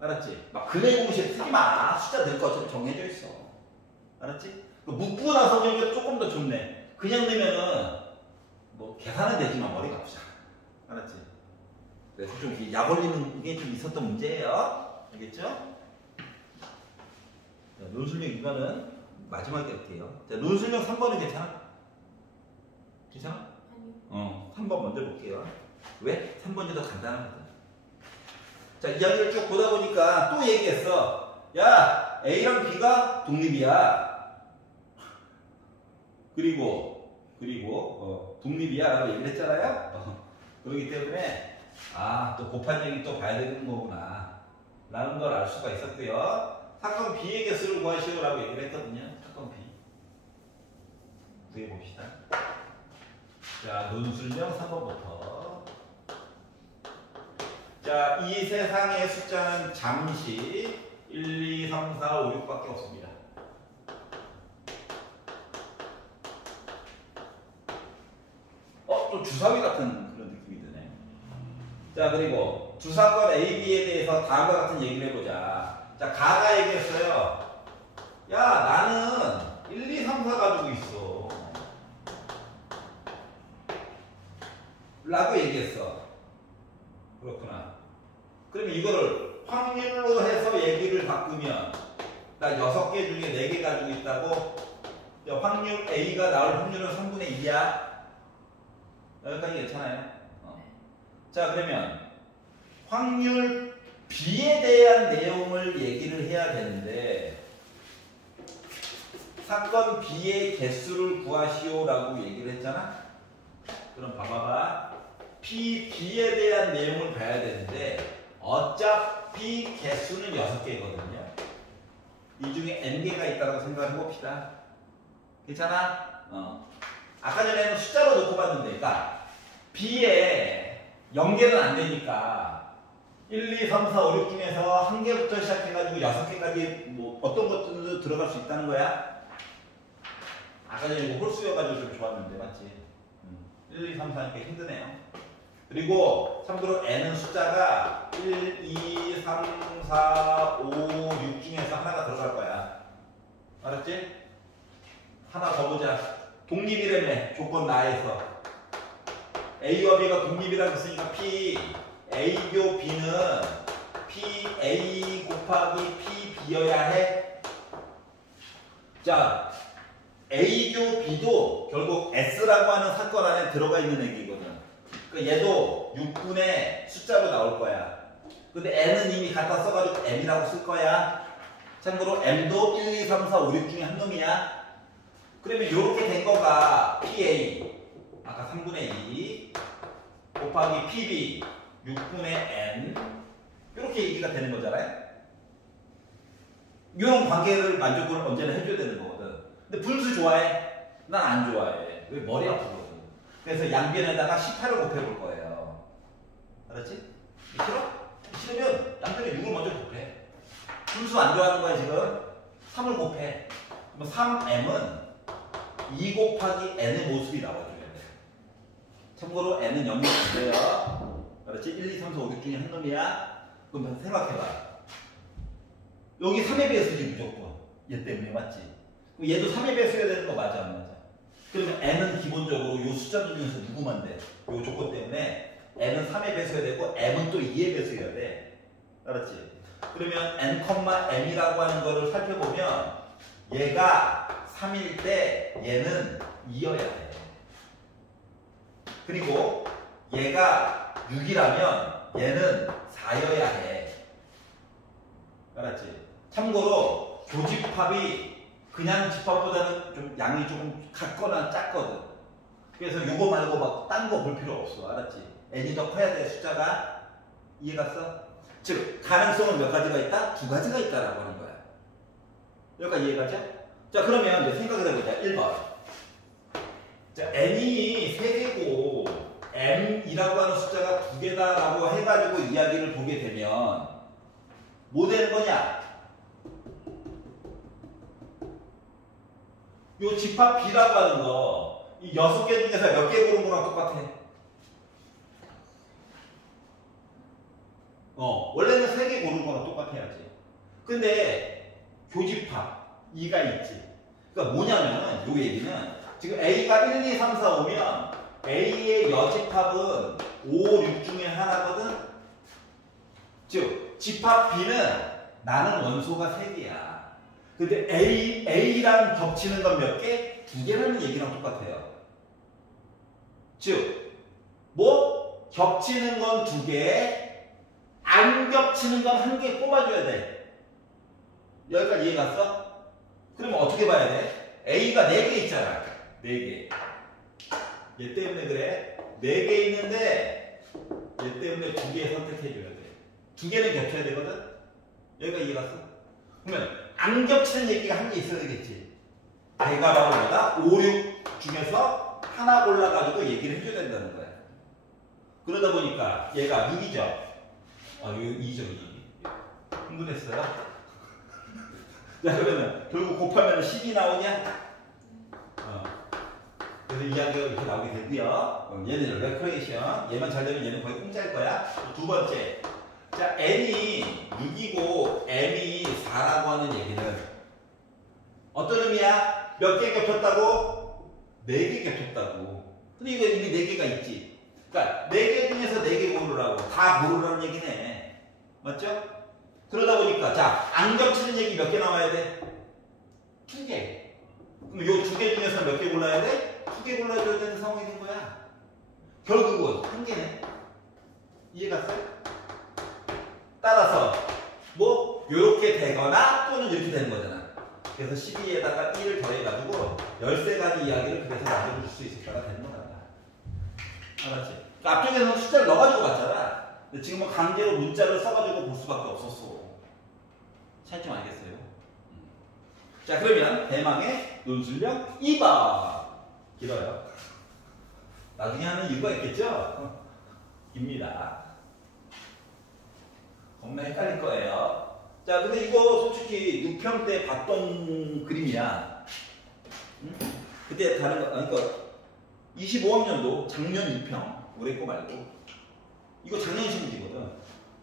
알았지? 막 근해 공식 쓰지 마. 숫자 낼 거 어차피 정해져 있어. 알았지? 묻고 나서 정리가 조금 더 좋네. 그냥 내면은 뭐 계산은 되지만 머리가 아프잖아. 알았지? 그래서 좀 약 올리는 게 좀 있었던 문제예요. 알겠죠? 자, 논술명 이거는 마지막에 할게요. 자, 논술명 3번은 괜찮아? 괜찮아? 아니요. 3번 먼저 볼게요. 왜? 3번이 더 간단하거든. 자, 이야기를 쭉 보다 보니까 또 얘기했어. 야, A랑 B가 독립이야. 그리고 독립이야 라고 얘기를 했잖아요. 그렇기 때문에 또 곱한 얘기 또 봐야 되는 거구나 라는 걸 알 수가 있었고요. 사건 B의 개수를 구하시오 라고 얘기를 했거든요. 사건 B 구해 봅시다. 자, 논술명 3번부터. 자, 이 세상의 숫자는 잠시 1, 2, 3, 4, 5, 6밖에 없습니다. 또 주사위 같은 그런 느낌이 드네. 자, 그리고 두 사건 A, B에 대해서 다음과 같은 얘기를 해보자. 자, 가가 얘기했어요. 야, 나는 1, 2, 3, 4 가지고 있어 라고 얘기했어. 그렇구나. 그럼 이거를 확률로 해서 얘기를 바꾸면 나 6개 중에 4개 가지고 있다고? 확률 A가 나올 확률은 3분의 2야. 여기까지 괜찮아요? 자, 그러면 확률 B에 대한 내용을 얘기를 해야 되는데 사건 B의 개수를 구하시오 라고 얘기를 했잖아? 그럼 봐봐봐. B에 대한 내용을 봐야 되는데 어차피 개수는 6개거든요. 이 중에 N개가 있다고 생각해 봅시다. 괜찮아? 아까 전에는 숫자로 놓고 봤는데, 그러니까 B에 0개는 안 되니까 1, 2, 3, 4, 5, 6 중에서 1개부터 시작해가지고 6개까지 뭐 어떤 것들도 들어갈 수 있다는 거야. 아까 전에 이거 홀수여가지고 좀 좋았는데, 맞지? 1, 2, 3, 4니까 힘드네요. 그리고 참고로 N은 숫자가 1, 2, 3, 4, 5, 6 중에서 하나가 들어갈 거야. 알았지? 하나 더 보자. 독립이라며, 조건 나에서. A와 B가 독립이라고 했으니까 P, A교 B는 P, A 곱하기 P, B여야 해. 자, A교 B도 결국 S라고 하는 사건 안에 들어가 있는 얘기거든. 그러니까 얘도 6분의 숫자로 나올 거야. 근데 N은 이미 갖다 써가지고 M이라고 쓸 거야. 참고로 M도 1, 2, 3, 4, 5, 6 중에 한 놈이야. 그러면 이렇게 된 거가 PA, 아까 3분의 2 곱하기 PB 6분의 N 이렇게 얘기가 되는 거잖아요. 이런 관계를 만족을 언제나 해줘야 되는 거거든. 근데 분수 좋아해? 난 안 좋아해. 왜? 머리 아프거든. 그래서 양변에다가 18을 곱해볼 거예요. 알았지? 싫어? 싫으면 양변에 6을 먼저 곱해. 분수 안 좋아하는 거야 지금? 3을 곱해. 그럼 3m은 2 곱하기 n의 모습이 나와줘야 돼. 참고로 n은 0이 안 돼요. 그렇지? 1, 2, 3, 4, 5, 6 중에 한 놈이야. 그럼 생각해봐. 여기 3의 배수지 무조건. 얘 때문에 맞지? 그럼 얘도 3의 배수여야 되는 거 맞아 안 맞아? 그러면 n은 기본적으로 이 숫자 중에서 누구만 돼? 이 조건 때문에 n은 3의 배수여야 되고 m은 또 2의 배수여야 돼. 알았지? 그러면 n, m이라고 하는 거를 살펴보면 얘가 3일 때 얘는 2여야 돼. 그리고 얘가 6이라면 얘는 4여야 해. 알았지? 참고로 교집합이 그냥 집합보다는 좀 양이 조금 같거나 작거든. 그래서 요거 말고 막 딴 거 볼 필요 없어. 알았지? n이 더 커야 돼, 숫자가. 이해갔어? 즉 가능성은 몇 가지가 있다? 두 가지가 있다라고 하는 거야. 여기까지 이해가죠? 자, 그러면 이제 생각을 해보자. 1번. 자, n이 3개고 m이라고 하는 숫자가 2개다라고 해가지고 이야기를 보게 되면 뭐 되는 거냐? 요 집합 B라고 하는 거, 이 6개 중에서 몇 개 고른 거랑 똑같아. 원래는 3개 고른 거랑 똑같아야지. 근데 교집합 2가 있지. 그러니까 뭐냐면은 요 얘기는 지금 A가 1, 2, 3, 4 오면 A의 여집합은 5, 6 중에 하나거든. 즉 집합 B는 나는 원소가 3개야. 근데 A랑 겹치는 건 몇 개? 2개라는 얘기랑 똑같아요. 즉, 뭐? 겹치는 건 2개, 안 겹치는 건 1개 뽑아줘야 돼. 여기까지 이해 갔어? 그러면 어떻게 봐야 돼? A가 4개 있잖아. 4개. 얘 때문에 그래. 4개 있는데, 얘 때문에 2개 선택해줘야 돼. 2개는 겹쳐야 되거든? 여기까지 이해 갔어? 그러면, 안 겹치는 얘기가 1개 있어야 되겠지. 걔가 바로 뭐다? 5, 6 중에서 하나 골라가지고 얘기를 해줘야 된다는 거야. 그러다 보니까 얘가 6이죠. 아, 2죠, 2. 흥분했어요? 자, 그러면 결국 곱하면 10이 나오냐? 그래서 이야기가 이렇게 나오게 되고요. 얘는 레크레이션. 얘만 잘 되면 얘는 거의 공짜일 거야. 두 번째. 자, n이 6이고 m이 4라고 하는 얘기는 어떤 의미야? 몇 개 겹쳤다고? 4개 겹쳤다고. 근데 이거 이미 4개가 있지. 그러니까 4개 중에서 4개 고르라고. 다 고르라는 얘기네. 맞죠? 그러다 보니까 자, 안 겹치는 얘기 몇 개 나와야 돼? 2개. 그럼 요 2개 중에서 몇 개 골라야 돼? 2개 골라줘야 되는 상황이 된 거야. 결국은 1개네. 이해갔어요? 따라서 뭐 요렇게 되거나 또는 이렇게 되는 거잖아. 그래서 12에다가 1을 더해가지고 13가지 이야기를 그래서 만들어줄 수 있을 거가 되는 거다. 알았지? 그러니까 앞쪽에서는 숫자를 넣어가지고 갔잖아. 근데 지금은 강제로 문자를 써가지고 볼 수밖에 없었어. 차이점 알겠어요? 자, 그러면 대망의 논술력 2번. 길어요. 나중에 하는 이유가 있겠죠? 입니다. 겁나 헷갈릴 거예요. 자, 근데 이거 솔직히 6평 때 봤던 그림이야. 응? 그때 다른 거, 그러니까 25학년도 작년 2평, 올해 거 말고. 이거 작년 시험지거든.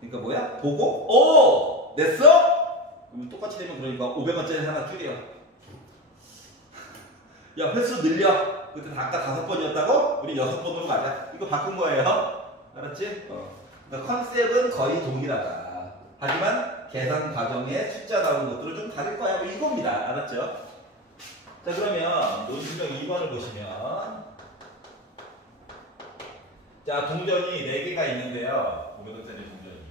그러니까 뭐야? 보고, 오! 냈어? 그럼 똑같이 되면 그러니까 500원짜리 하나 줄여. 야, 횟수 늘려. 그때 아까 5번이었다고? 우리 6번으로 가자. 이거 바꾼 거예요. 알았지? 그러니까 컨셉은 거의 동일하다. 하지만 계산 과정에 숫자 나오는 것들은 좀 다를 거야. 뭐 이겁니다. 알았죠? 자, 그러면 논술력 2번을 보시면 자, 동전이 4개가 있는데요. 500원짜리 동전이.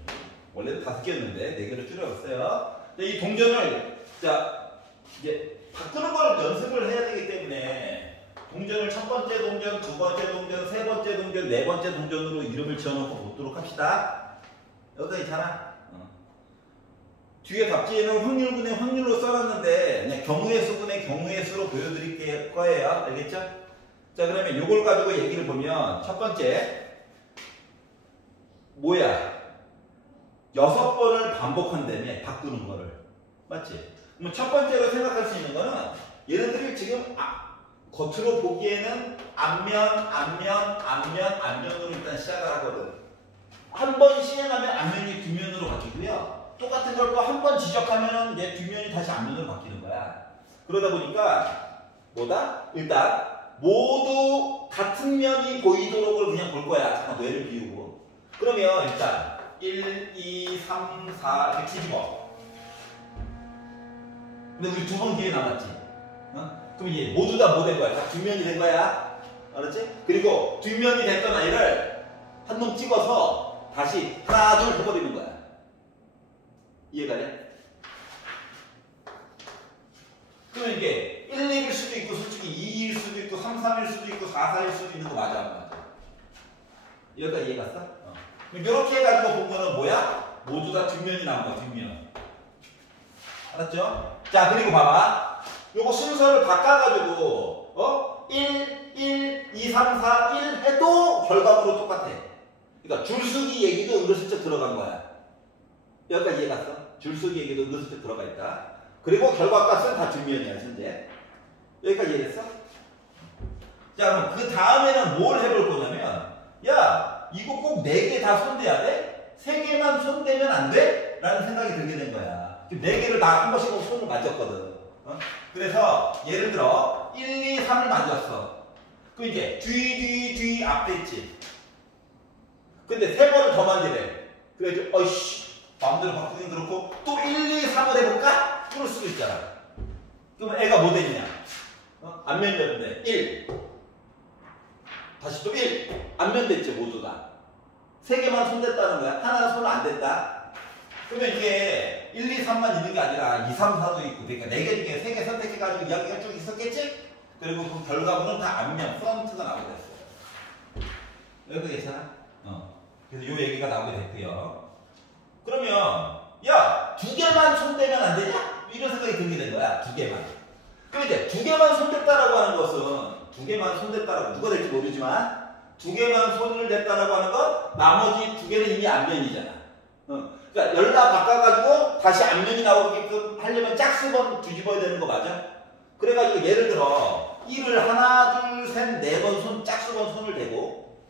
원래는 5개였는데 4개로 줄여봤어요. 이 동전을 자, 이제 바꾸는 걸 연습을 해야 되기 때문에 동전을 첫 번째 동전, 두 번째 동전, 세 번째 동전, 네 번째 동전으로 이름을 지어놓고 보도록 합시다. 여기가 있잖아. 뒤에 답지에는 확률분의 확률로 써놨는데 그냥 경우의 수분의 경우의 수로 보여드릴 거예요. 알겠죠? 자, 그러면 이걸 가지고 얘기를 보면 첫 번째 뭐야? 6번을 반복한다며 바꾸는 거를. 맞지? 그럼 첫 번째로 생각할 수 있는 거는 얘네들이 지금 겉으로 보기에는 앞면으로 일단 시작을 하거든. 한 번 시행하면 앞면이 뒷면으로 바뀌고요. 똑같은 걸 또 한 번 지적하면 얘 뒷면이 다시 앞면으로 바뀌는 거야. 그러다 보니까 뭐다? 일단 모두 같은 면이 보이도록을 그냥 볼 거야. 잠깐 뇌를 비우고. 그러면 일단 1, 2, 3, 4 이렇게 뒤집어. 근데 우리 2번 기회 남았지. 그럼 얘 모두 다 뭐 된 거야? 다 뒷면이 된 거야. 알았지? 그리고 뒷면이 됐던 아이를 한 놈 찍어서 다시 하나 둘 해버리는 거야. 이해가냐? 그러면 이게 1, 2일 수도 있고 솔직히 2일 수도 있고 3, 3일 수도 있고 4, 4일 수도 있는 거 맞아 안 맞아? 여기까지 이해 갔어? 이렇게 해가지고 본 거는 뭐야? 모두 다 뒷면이 나온 거야, 뒷면. 알았죠? 자, 그리고 봐봐. 요거 순서를 바꿔가지고 1, 2, 3, 4, 1 해도 결과물은 똑같아. 그러니까 줄수기 얘기도 은근슬쩍 들어간 거야. 여기까지 이해 갔어? 줄수기 얘기도 은근슬쩍 들어가 있다. 그리고 결과값은 다 뒷면이야, 현재. 여기까지 이해했어? 자, 그럼 그 다음에는 뭘 해볼 거냐면, 야, 이거 꼭 4개 다 손대야 돼? 3개만 손대면 안 돼? 라는 생각이 들게 된 거야. 지금 4개를 다 한 번씩 손을 만졌거든. 그래서 예를 들어 1, 2, 3을 만졌어. 그럼 이제 뒤 앞 됐지. 근데 3번을 더 만지래. 그래서 어이씨 마음대로 바꾸긴 그렇고 또 1, 2, 3을 해볼까? 그럴 수도 있잖아. 그러면 애가 뭐 되냐? 안면 됐는데 1 다시 또 1 안면 됐지 모두 다. 3개만 손 댔다는 거야. 하나는 손 안 댔다. 그러면 이게 1, 2, 3만 있는 게 아니라 2, 3, 4도 있고 그러니까 4개 중에 3개 선택해가지고 이야기가 쭉 있었겠지? 그리고 그 결과물은 다 앞면, 프런트가 나오게 됐어요. 여기 괜찮아? 그래서 요 얘기가 나오게 됐고요. 그러면 야 2개만 손대면 안 되냐? 이런 생각이 들게 된 거야. 2개만. 그럼 이제 2개만 손댔다라고 하는 것은 2개만 손댔다라고 누가 될지 모르지만 2개만 손을 댔다라고 하는 건 나머지 2개는 이미 앞면이잖아. 그러니까 연락 바꿔가지고 다시 앞면이 나오게끔 하려면 짝수번 뒤집어야 되는 거 맞아? 그래가지고 예를 들어 1을 하나, 둘, 셋, 4번 짝수번 손을 대고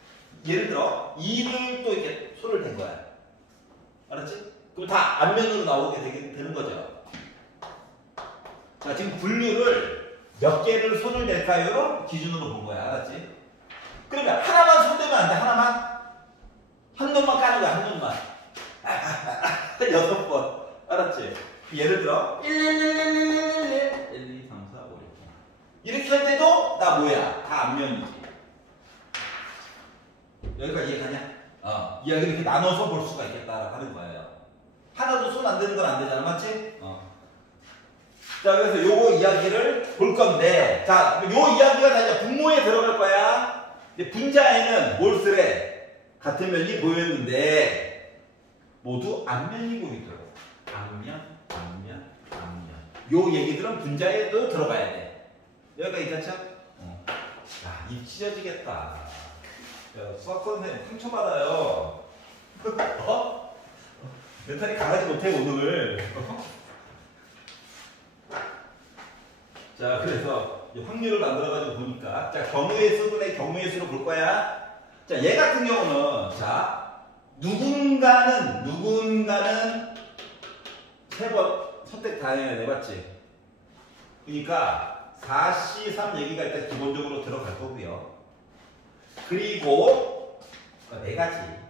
예를 들어 2를 또 이렇게 손을 댄 거야. 알았지? 그럼 다 앞면으로 나오게 되는 거죠. 자, 지금 분류를 몇 개를 손을 댈까요? 기준으로 본 거야. 알았지? 그러면 하나만 손대면 안 돼. 하나만? 한 놈만 까는 거야. 한 놈만. 6번. 알았지? 예를 들어 1, 2, 3, 4, 5, 6 이렇게 할 때도 나 뭐야? 다 앞면이지. 여기까지 이해가냐? 이야기를 이렇게 나눠서 볼 수가 있겠다라고 하는 거예요. 하나도 손 안 대는 건 안 되잖아. 맞지? 자, 그래서 요거 이야기를 볼 건데, 자, 요 이야기가 다 이제 분모에 들어갈 거야. 근데 분자에는 뭘 쓰래? 같은 면이 보였는데, 모두 앞면이고 있더라고. 앞면. 요 얘기들은 분자에도 들어가야 돼. 여기까지 괜찮죠? 야, 입 찢어지겠다. 야, 수학 선생님 상처받아요. 멘탈이 강하지 못해, 오늘. 자, 그래서 확률을 만들어가지고 보니까, 자, 경우의 수분의 경우의 수를 볼 거야. 자, 얘 같은 경우는, 자, 누군가는 3번 선택 다 해야 돼, 맞지? 그러니까 4C3 얘기가 일단 기본적으로 들어갈 거고요. 그리고 4가지.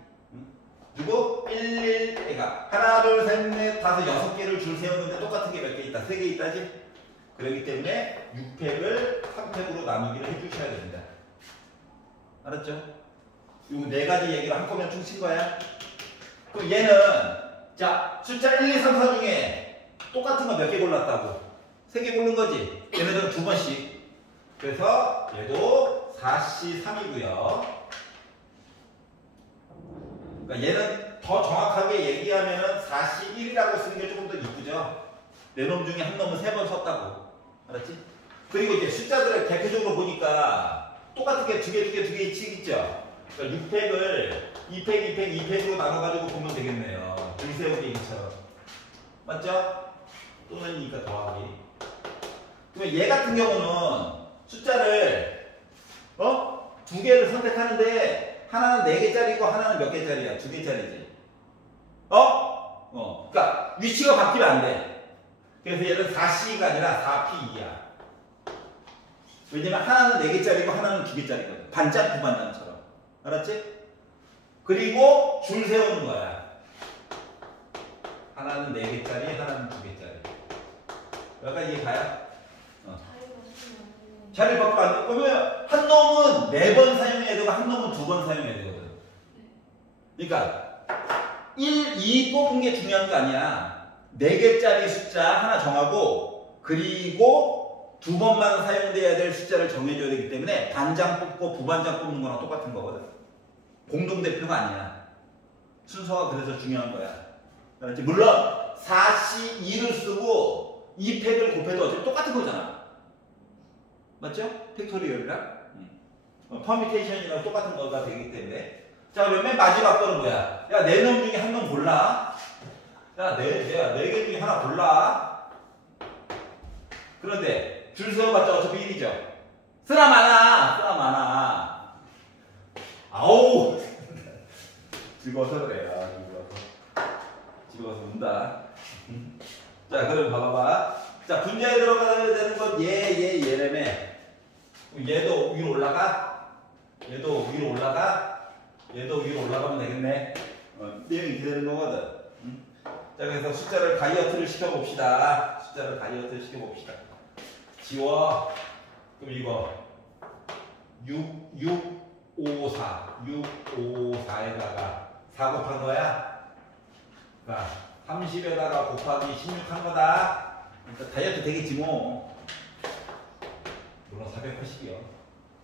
누구? 1, 그러니까 하나, 둘, 셋, 넷, 다섯, 6개를 줄 세웠는데 똑같은 게 몇 개 있다? 3개 있다지? 그렇기 때문에 6팩을 3팩으로 나누기를 해주셔야 됩니다. 알았죠? 요 4가지 얘기를 한꺼번에 쭉 친 거야. 그럼 얘는 자 숫자 1, 2, 3, 4 중에 똑같은 거 몇 개 골랐다고? 3개 고른 거지? 얘네들은 2번씩. 그래서 얘도 4C3이고요. 그러니까 얘는 더 정확하게 얘기하면은 4C1이라고 쓰는 게 조금 더 이쁘죠? 4놈 중에 한 놈은 3번 썼다고. 알았지? 그리고 이제 숫자들을 대표적으로 보니까 똑같은 게 2개 있죠? 그러니까 6팩을 2팩으로 나눠가지고 보면 되겠네요. 줄 세우기 얘기처럼. 맞죠? 또는이니까 더하기. 그러면 얘 같은 경우는 숫자를 2개를 선택하는데 하나는 4개짜리고 하나는 몇 개짜리야? 2개짜리지. 그러니까 위치가 바뀌면 안 돼. 그래서 얘는 4C가 아니라 4P2야. 왜냐면 하나는 4개짜리고 하나는 2개짜리거든. 반짝 부반장처럼. 알았지? 그리고 줄 세우는 거야. 하나는 4개짜리, 하나는 2개짜리. 여기까지 이해가요? 자리를 바꾸면 안 돼. 그러면 한 놈은 4번 사용해야 되고 한 놈은 2번 사용해야 되거든. 그러니까 1, 2 뽑은 게 중요한 거 아니야. 4개짜리 숫자 하나 정하고 그리고 두 번만 사용돼야 될 숫자를 정해줘야 되기 때문에 반장 뽑고 부반장 뽑는 거랑 똑같은 거거든. 공동대표가 아니야. 순서가 그래서 중요한 거야. 그렇지? 물론 4C2를 쓰고 2팩을 곱해도 어차피 똑같은 거잖아. 맞죠? 팩토리얼이랑 퍼미테이션이랑 똑같은 거가 되기 때문에. 자, 그러면 맨 마지막 거는 뭐야? 야, 네 놈 중에 한 놈 골라. 야, 네 개 중에 하나 골라. 그런데 줄 세워봤자 어차피 1이죠. 쓰나 많아. 아우. 즐거워서 그래. 즐거워서 운다. 자, 그럼 봐봐. 자, 분자에 들어가야 되는 건 얘라며. 얘도 위로 올라가. 얘도 위로 올라가면 되겠네. 내용이 이렇게 되는 거거든. 자, 그래서 숫자를 다이어트를 시켜봅시다. 지워. 그럼 이거 654에다가 4 곱한 거야. 그러니까 30에다가 곱하기 16 한 거다. 그러니까 다이어트 되겠지 뭐. 물론 480이요.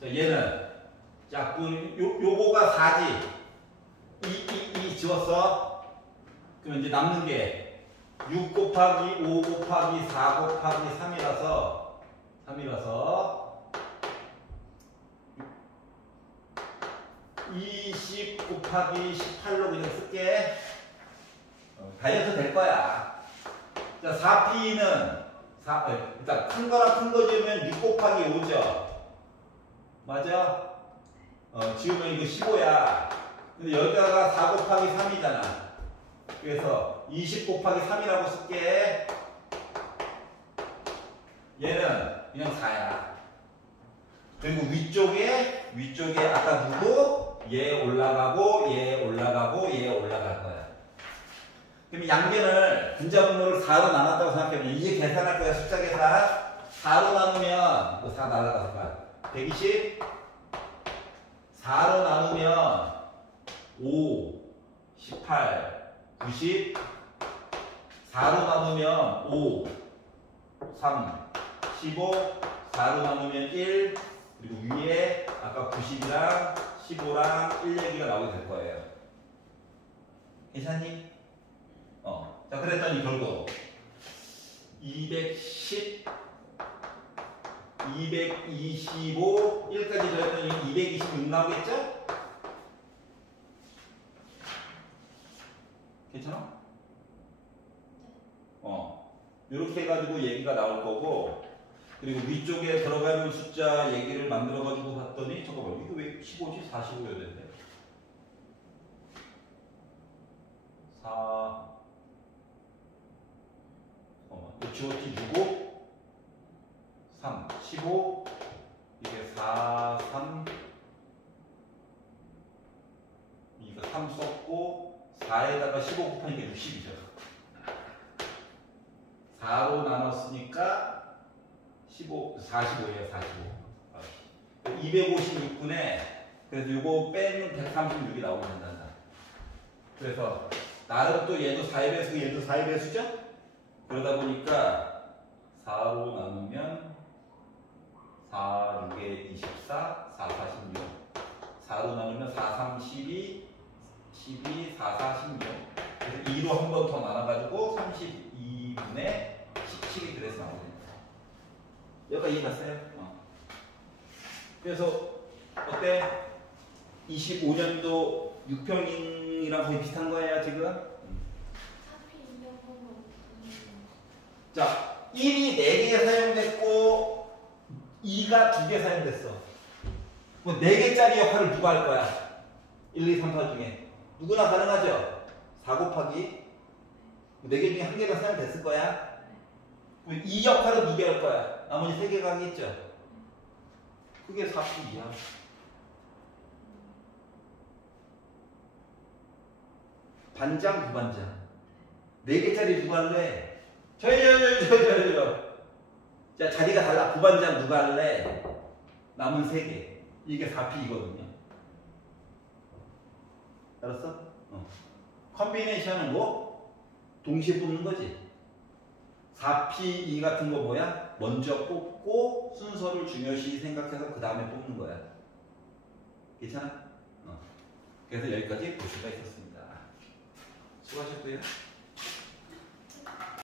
자, 얘는 짝꿍 요거가 4지. 2 지웠어. 그럼 이제 남는 게 6 곱하기 5 곱하기 4 곱하기 3이라서 20 곱하기 18로 그냥 쓸게. 다이어트 될 거야. 자, 4P는 일단 큰 거랑 큰 거 지우면 6 곱하기 5죠. 맞아? 지우면 이거 15야. 근데 여기다가 4 곱하기 3이잖아. 그래서 20 곱하기 3이라고 쓸게. 얘는 그냥 4야. 그리고 위쪽에 아까 누구? 얘 올라가고 올라갈 거야. 그럼 양변을 분자분모를 4로 나눴다고 생각해보면 이제 계산할 거야. 숫자 계산. 4로 나누면 뭐 4 날아가서 봐. 120 4로 나누면 5 18 90 4로 나누면 5 3 15 4로 나누면 1 그리고 위에 아까 90이랑 15랑 1 얘기가 나오게 될 거예요. 괜찮니? 자, 그랬더니 결국 210 225 1까지 더했더니 226 나오겠죠? 괜찮아? 이렇게 해가지고 얘기가 나올 거고, 그리고 위쪽에 들어가는 숫자 얘기를 만들어가지고 봤더니, 잠깐만, 이거 왜 15지? 45여야 되는데? 4, 잠깐만, GOT 65, 3, 15, 이게 4, 3, 이거 3 썼고, 4에다가 15 곱하니까 60이죠. 4로 나눴으니까 45예요, 45. 256분에 그래서 요거 빼면 136이 나오면 된다. 그래서 나름 또 얘도 4의 배수고 얘도 4의 배수죠? 그러다 보니까 4로 나누면 4, 6에 24, 4, 46. 4로 나누면 4, 3, 12, 12, 4, 4, 16. 그래서 2로 한 번 더 나눠가지고 32분의 17이 그래서 나오거든요. 여기까지 이해갔어요? 그래서 어때? 25년도 6평이랑 거의 비슷한 거예요 지금? 4P 인정하고 자, 1이 4개 사용됐고 2가 2개 사용됐어. 뭐 4개짜리 역할을 누가 할 거야? 1, 2, 3, 4 중에 누구나 가능하죠? 4 곱하기 4개 중에 1개가 사용됐을 거야. 이 역할은 누가 할 거야? 나머지 3개가 하겠죠? 그게 4P이야. 반장, 부반장. 4개짜리 누가 할래? 저. 자, 자리가 달라. 부반장 누가 할래? 남은 3개. 이게 4P이거든요. 알았어? 컨비네이션은 뭐? 동시에 뽑는 거지. 4P2 같은 거 뭐야? 먼저 뽑고 순서를 중요시 생각해서 그 다음에 뽑는 거야. 괜찮아? 그래서 여기까지 볼 수가 있었습니다. 수고하셨고요.